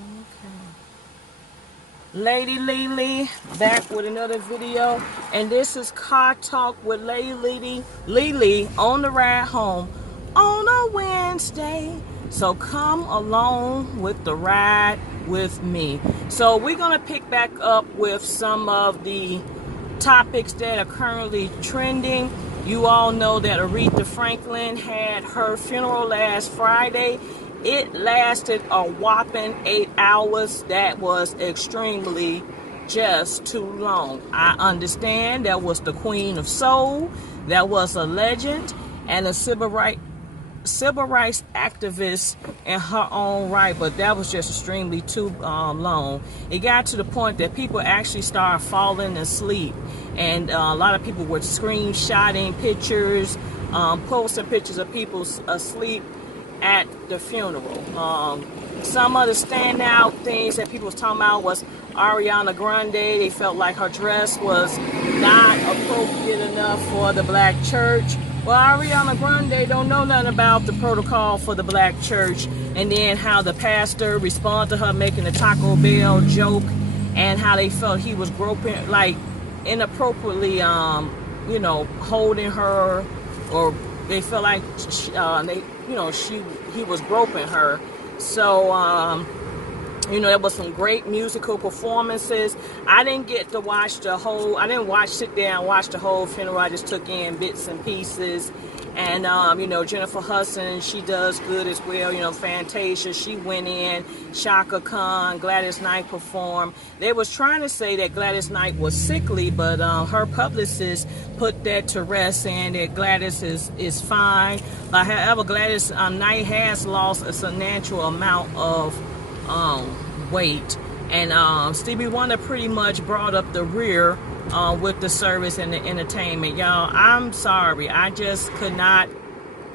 Okay. Lady LeLe back with another video, and this is Car Talk with Lady LeLe on the ride home on a Wednesday. So come along with the ride with me. So we're gonna pick back up with some of the topics that are currently trending. You all know that Aretha Franklin had her funeral last Friday. It lasted a whopping 8 hours. That was extremely just too long. I understand that was the Queen of Soul, that was a legend, and a civil rights activist in her own right, but that was just extremely too long. It got to the point that people actually started falling asleep, and a lot of people were screenshotting pictures, posting pictures of people asleep at the funeral. Some of the standout things that people was talking about was Ariana Grande. They felt like her dress was not appropriate enough for the black church. Well, Ariana Grande don't know nothing about the protocol for the black church, and then how the pastor responded to her making a Taco Bell joke, and how they felt he was groping, like inappropriately, holding her, or they felt like he was groping her. So there was some great musical performances. I didn't get to watch the whole, sit there and watch the whole funeral. I just took in bits and pieces. And, Jennifer Hudson, she does good as well. Fantasia, she went in. Shaka Khan, Gladys Knight performed. They was trying to say that Gladys Knight was sickly, but her publicist put that to rest, saying that Gladys is fine. However, Gladys Knight has lost a substantial amount of weight, and Stevie Wonder pretty much brought up the rear with the service and the entertainment. Y'all, I'm sorry, I just could not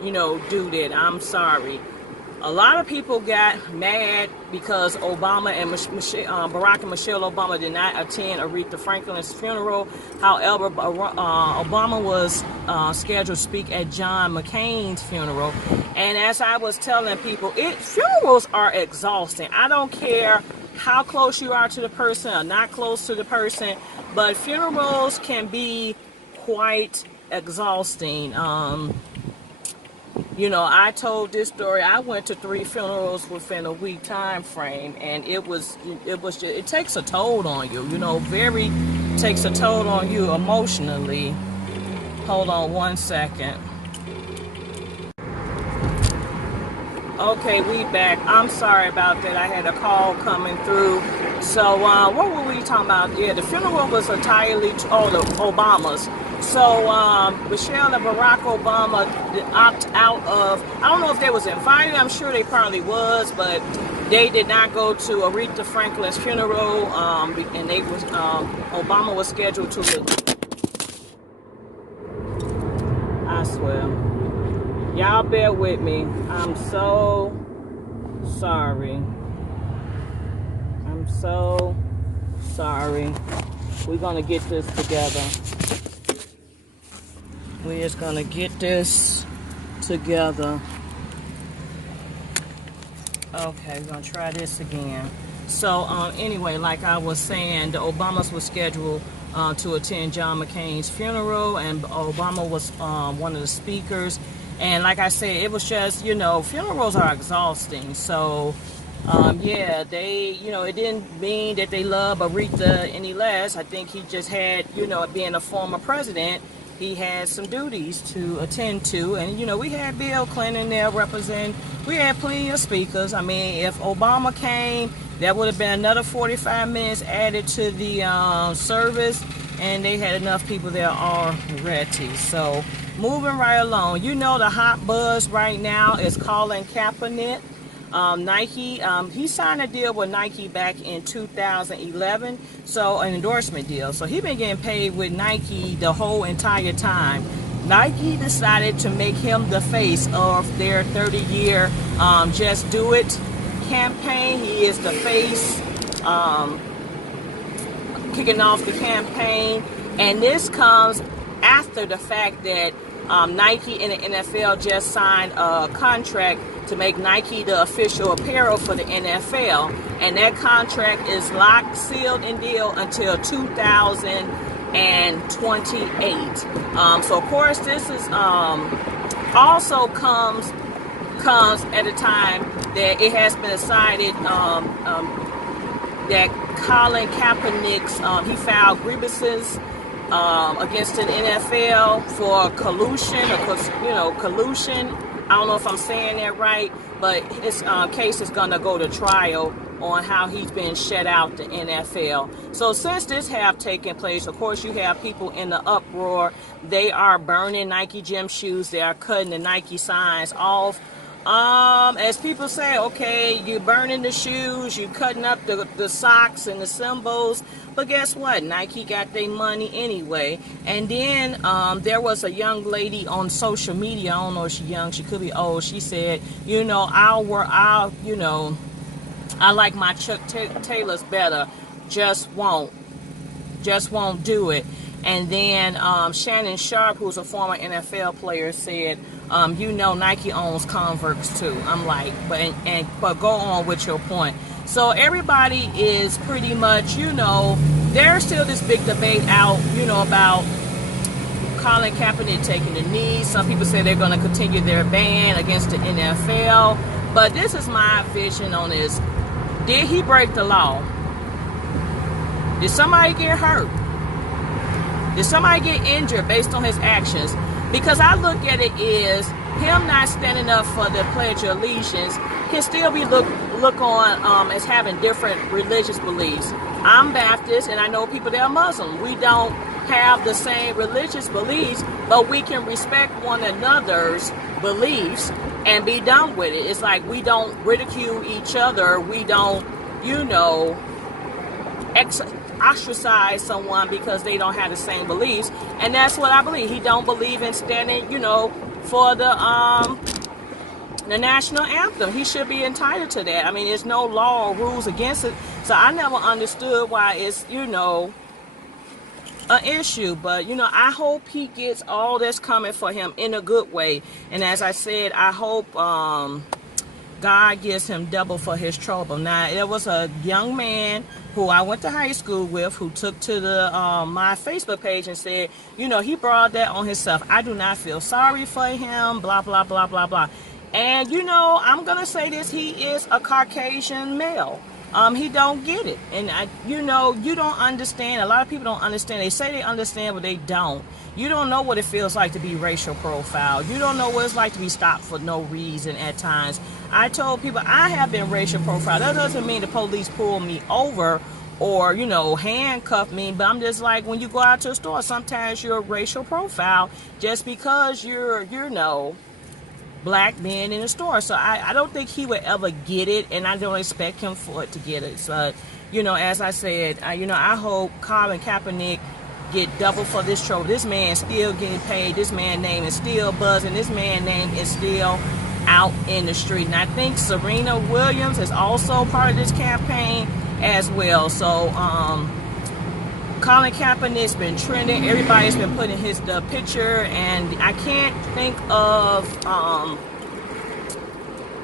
do that. I'm sorry. A lot of people got mad because Obama and Barack and Michelle Obama did not attend Aretha Franklin's funeral. However, Obama was scheduled to speak at John McCain's funeral. And as I was telling people, funerals are exhausting. I don't care how close you are to the person or not close to the person, but funerals can be quite exhausting. I told this story. I went to 3 funerals within a week time frame, and it takes a toll on you, takes a toll on you emotionally. Hold on one second. Okay, we back. I'm sorry about that. I had a call coming through. So, what were we talking about? Yeah, the funeral was entirely the Obamas. So, Michelle and Barack Obama opt out of, I don't know if they was invited. I'm sure they probably was, but they did not go to Aretha Franklin's funeral, and Obama was scheduled to I swear. Y'all bear with me. I'm so sorry. I'm so sorry. We're going to get this together. We're just going to get this together. Okay, we're going to try this again. So, anyway, like I was saying, the Obamas were scheduled to attend John McCain's funeral, and Obama was one of the speakers. And like I said, it was just, funerals are exhausting. So, it didn't mean that they love Aretha any less. I think he just had, being a former president, he had some duties to attend to. And, we had Bill Clinton there representing. We had plenty of speakers. I mean, if Obama came, that would have been another 45 minutes added to the service. And they had enough people there already. So, moving right along. The hot buzz right now is Colin Kaepernick. Nike, he signed a deal with Nike back in 2011, so an endorsement deal. So he been getting paid with Nike the whole entire time. Nike decided to make him the face of their 30-year Just Do It campaign. He is the face, kicking off the campaign, and this comes after the fact that Nike and the NFL just signed a contract to make Nike the official apparel for the NFL. And that contract is locked, sealed, and deal until 2028. So of course this is also comes at a time that it has been decided that Colin Kaepernick's he filed grievances against the NFL for collusion, collusion. I don't know if I'm saying that right, but his case is going to go to trial on how he's been shut out the NFL. So since this have taken place, of course, you have people in the uproar. They are burning Nike gym shoes. They are cutting the Nike signs off. As people say, okay, you're burning the shoes, you're cutting up the socks and the symbols, but guess what? Nike got their money anyway. And then there was a young lady on social media, I don't know if she's young, she could be old, she said, I like my Chuck Taylors better, just won't do it. And then Shannon Sharp, who's a former NFL player, said, Nike owns Converse too. I'm like, but go on with your point. So everybody is pretty much, there's still this big debate out, about Colin Kaepernick taking the knee. Some people say they're going to continue their ban against the NFL. But this is my vision on this. Did he break the law? Did somebody get hurt? Did somebody get injured based on his actions? Because I look at it as him not standing up for the Pledge of Allegiance can still be look on as having different religious beliefs. I'm Baptist, and I know people that are Muslim. We don't have the same religious beliefs, but we can respect one another's beliefs and be done with it. It's like we don't ridicule each other. We don't, ostracize someone because they don't have the same beliefs. And that's what I believe. He don't believe in standing, for the national anthem. He should be entitled to that. I mean, there's no law or rules against it. So I never understood why it's, an issue. But, I hope he gets all that's coming for him in a good way. And as I said, I hope God gives him double for his trouble. Now, there was a young man who I went to high school with who took to the my Facebook page and said, he brought that on himself. I do not feel sorry for him, blah, blah, blah, blah, blah. And, I'm going to say this, he is a Caucasian male. He don't get it. And, you don't understand. A lot of people don't understand. They say they understand, but they don't. You don't know what it feels like to be racial profiled. You don't know what it's like to be stopped for no reason at times. I told people I have been racial profiled. That doesn't mean the police pull me over or, handcuff me. But I'm just like, when you go out to a store, sometimes you're a racial profile just because you're, black men in the store. So I don't think he would ever get it, and I don't expect him for it to get it. So, as I said, I hope Colin Kaepernick get double for this trouble. This man still getting paid. This man's name is still buzzing. This man's name is still out in the street. And I think Serena Williams is also part of this campaign as well. So Colin Kaepernick's been trending. Everybody's been putting the picture, and I can't think of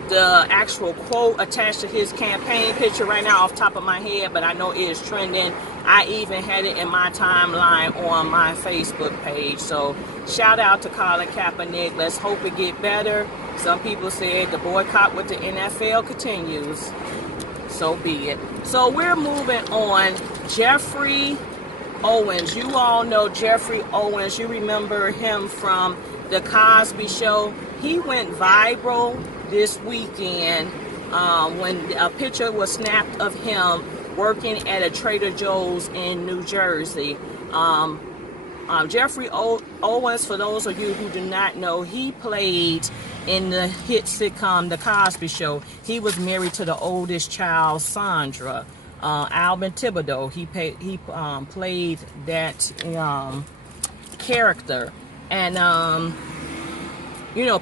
the actual quote attached to his campaign picture right now off the top of my head, but I know it is trending. I even had it in my timeline on my Facebook page. So shout out to Colin Kaepernick. Let's hope it get better. Some people said the boycott with the NFL continues. So be it. So we're moving on. Jeffrey Owens. You all know Jeffrey Owens. You remember him from The Cosby Show. He went viral this weekend when a picture was snapped of him working at a Trader Joe's in New Jersey. Jeffrey Owens, for those of you who do not know, he played in the hit sitcom The Cosby Show. He was married to the oldest child, Sandra. Alvin Thibodeau, he played that character. And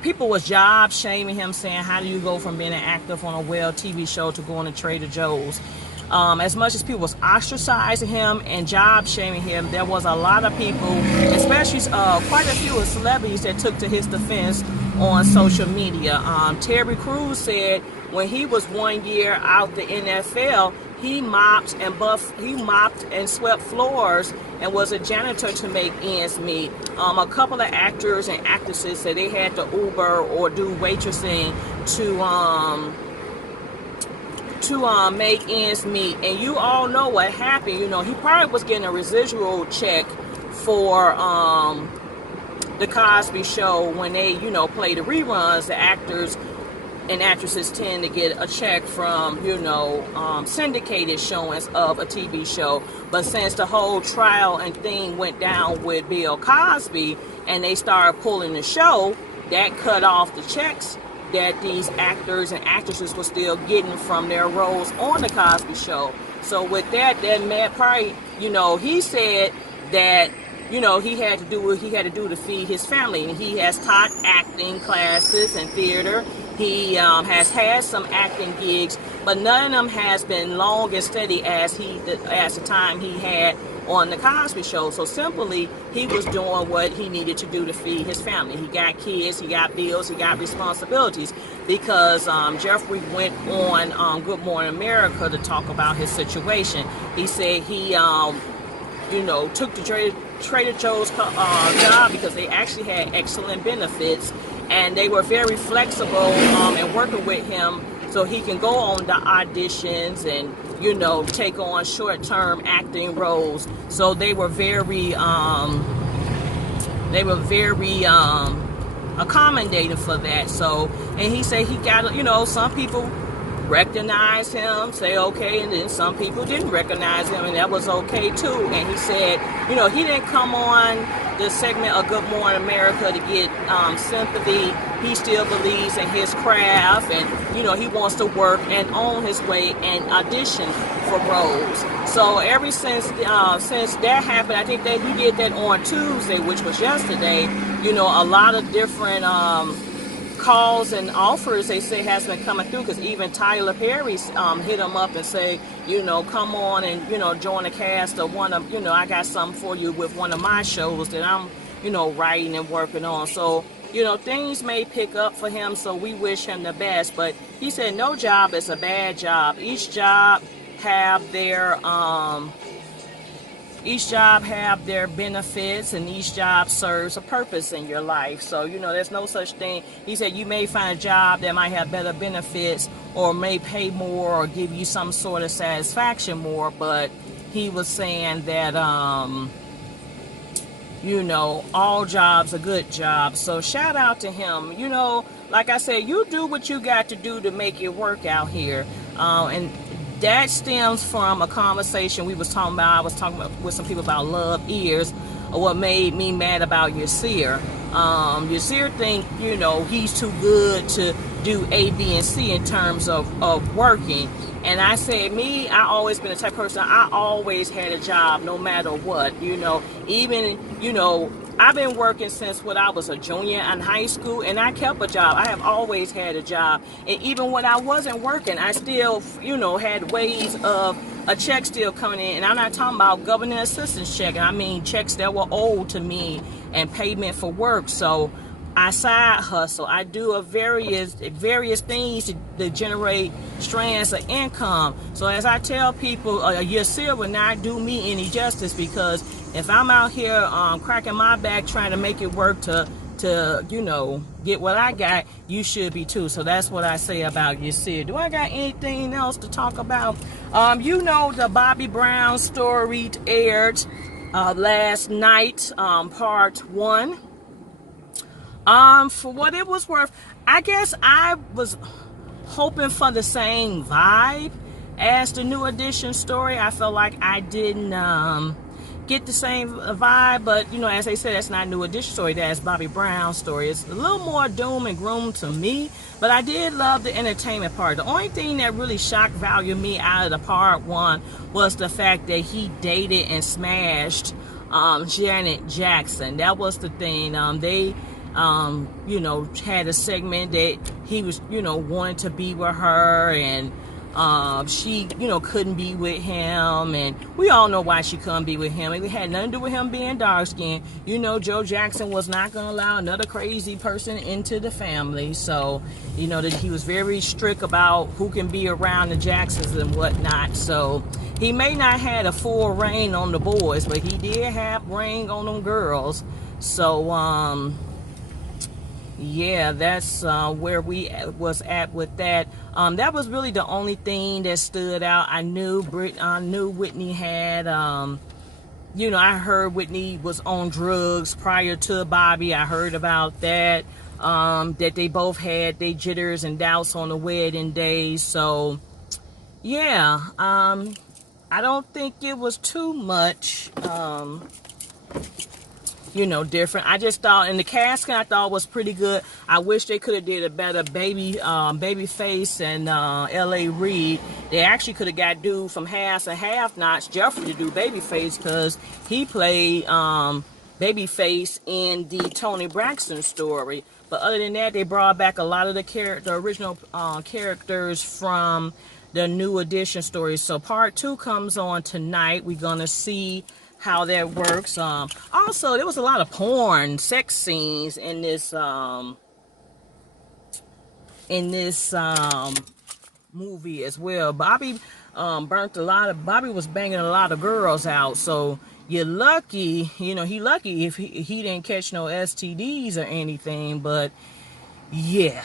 people was job shaming him, saying, how do you go from being an actor on a well TV show to going to Trader Joe's? As much as people was ostracizing him and job shaming him, there was a lot of people, especially quite a few celebrities, that took to his defense on social media. Terry Crews said when he was 1 year out the NFL, he mopped and swept floors and was a janitor to make ends meet. A couple of actors and actresses said they had to Uber or do waitressing to make ends meet. And you all know what happened. You know, he probably was getting a residual check for the Cosby Show when they, you know, play the reruns. The actors and actresses tend to get a check from, you know, syndicated showings of a TV show. But since the whole trial and thing went down with Bill Cosby and they started pulling the show, that cut off the checks that these actors and actresses were still getting from their roles on the Cosby Show. So with that man probably, you know, he said that, you know, he had to do what he had to do to feed his family. And he has taught acting classes and theater. He has had some acting gigs, but none of them has been long and steady as the time he had on the Cosby Show. So simply, he was doing what he needed to do to feed his family. He got kids, he got bills, he got responsibilities. Because Jeffrey went on Good Morning America to talk about his situation. He said he, you know, took the Trader Joe's job because they actually had excellent benefits, and they were very flexible in working with him so he can go on the auditions and, you know, take on short-term acting roles. So they were very accommodating for that. So, and he said he got, you know, some people recognize him, say okay, and then some people didn't recognize him, and that was okay too. And he said, you know, he didn't come on the segment of Good Morning America to get sympathy. He still believes in his craft, and, you know, he wants to work and own his way and audition for roles. So ever since that happened, I think that he did that on Tuesday, which was yesterday. You know, a lot of different calls and offers, they say, has been coming through, because even Tyler Perry hit him up and say, you know, come on and, you know, join the cast of one of, you know, I got something for you with one of my shows that I'm, you know, writing and working on. So, you know, things may pick up for him, so we wish him the best. But he said no job is a bad job. Each job have their benefits, and each job serves a purpose in your life. So, you know, there's no such thing. He said you may find a job that might have better benefits or may pay more or give you some sort of satisfaction more, but he was saying that, you know, all jobs are good jobs. So shout out to him. You know, like I said, you do what you got to do to make it work out here. And that stems from a conversation we was talking about. I was talking with some people about Love Ears, or what made me mad about Yasir. Yasir think, you know, he's too good to do A, B, and C in terms of working. And I said, I always been the type of person, I always had a job no matter what, you know. Even, you know, I've been working since when I was a junior in high school, and I kept a job. I have always had a job. And even when I wasn't working, I still, you know, had ways of a check still coming in. And I'm not talking about government assistance check. I mean checks that were owed to me and payment for work. So I side hustle. I do various things to generate strands of income. So as I tell people, Yasir will not do me any justice, because if I'm out here cracking my back trying to make it work to you know, get what I got, you should be too. So that's what I say about Yasir. Do I got anything else to talk about? You know, the Bobby Brown story aired last night, part 1. For what it was worth, I guess I was hoping for the same vibe as the New Edition story. I felt like I didn't get the same vibe, but, you know, as they said, that's not New Edition story, that's Bobby Brown's story. It's a little more doom and gloom to me, but I did love the entertainment part. The only thing that really shock valued me out of the part 1 was the fact that he dated and smashed Janet Jackson. That was the thing. They you know, had a segment that he was, you know, wanting to be with her, and She, couldn't be with him, and we all know why she couldn't be with him. It had nothing to do with him being dark skinned. Joe Jackson was not going to allow another crazy person into the family. So, that he was very strict about who can be around the Jacksons and whatnot. So he may not have a full reign on the boys, but he did have reign on them girls. So, yeah, that's where we was at with that. That was really the only thing that stood out. I knew Whitney had, I heard Whitney was on drugs prior to Bobby. I heard about that, that they both had their jitters and doubts on the wedding day. So, yeah, I don't think it was too much, different. I just thought, and the casting I thought was pretty good. I wish they could have did a better Babyface and LA Reid. They actually could have got dude from Half and Half Nots, Jeffrey, to do Babyface, because he played Babyface in the Toni Braxton story. But other than that, they brought back a lot of the original characters from the New Edition stories. So part 2 comes on tonight. We're gonna see how that works. Also, there was a lot of porn, sex scenes in this movie as well. Bobby Bobby was banging a lot of girls out. So you're lucky, he lucky if he didn't catch no STDs or anything. But yeah,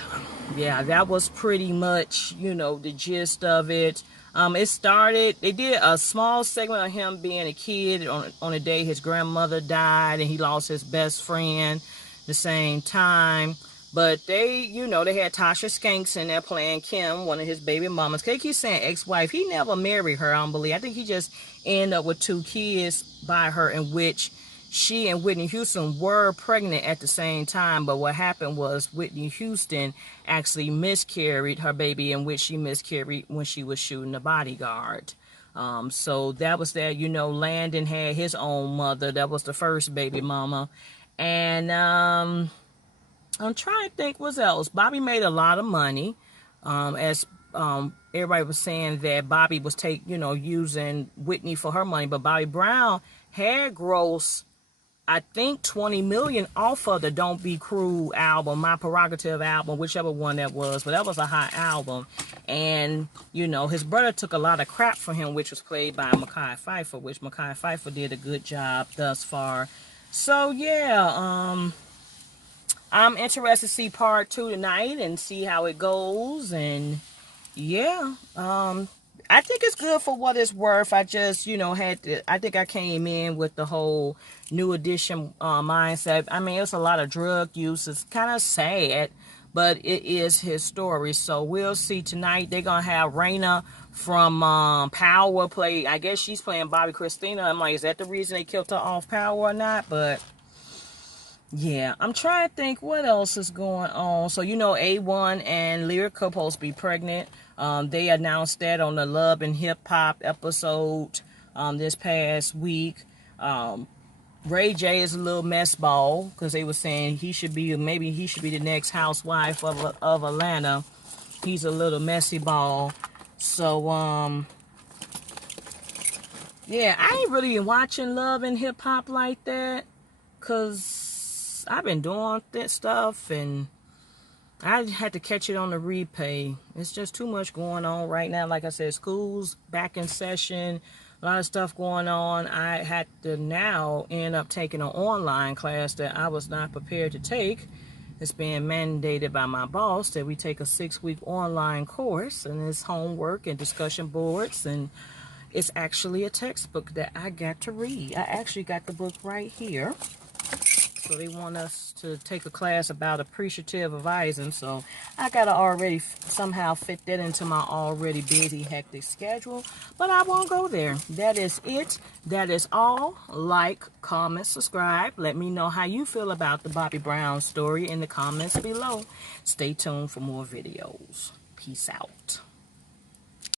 that was pretty much, the gist of it. They did a small segment of him being a kid on the day his grandmother died, and he lost his best friend the same time. But they had Tasha Skanks in there playing Kim, one of his baby mamas. They keep saying ex-wife. He never married her, I don't believe. I think he just ended up with 2 kids by her, in which she and Whitney Houston were pregnant at the same time. But what happened was Whitney Houston actually miscarried her baby, in which she miscarried when she was shooting The Bodyguard. So that was that. Landon had his own mother. That was the first baby mama. And I'm trying to think what else. Bobby made a lot of money. As everybody was saying that Bobby was using Whitney for her money. But Bobby Brown had grossed, I think, $20 million off of the Don't Be Cruel album, My Prerogative album, whichever one that was. But that was a hot album. And, his brother took a lot of crap for him, which was played by Mekhi Phifer, which Mekhi Phifer did a good job thus far. So, yeah, I'm interested to see part 2 tonight and see how it goes. And, yeah, I think it's good for what it's worth. I just, I think I came in with the whole New Edition mindset. I mean, it's a lot of drug use. It's kind of sad, but it is his story. So we'll see tonight. They're going to have Raina from Power play. I guess she's playing Bobby Christina. I'm like, is that the reason they killed her off Power or not? But yeah, I'm trying to think what else is going on. So, A1 and Lyrica supposed to be pregnant. They announced that on the Love and Hip Hop episode this past week. Ray J is a little mess ball, because they were saying maybe he should be the next housewife of Atlanta. He's a little messy ball. So, yeah, I ain't really watching Love and Hip Hop like that, because I've been doing that stuff, and I had to catch it on the replay. It's just too much going on right now. Like I said, school's back in session. A lot of stuff going on. I had to now end up taking an online class that I was not prepared to take. It's being mandated by my boss that we take a 6-week online course, and it's homework and discussion boards, and it's actually a textbook that I got to read. I actually got the book right here. So they want us to take a class about appreciative advising. So I got to already somehow fit that into my already busy, hectic schedule. But I won't go there. That is it. That is all. Like, comment, subscribe. Let me know how you feel about the Bobby Brown story in the comments below. Stay tuned for more videos. Peace out.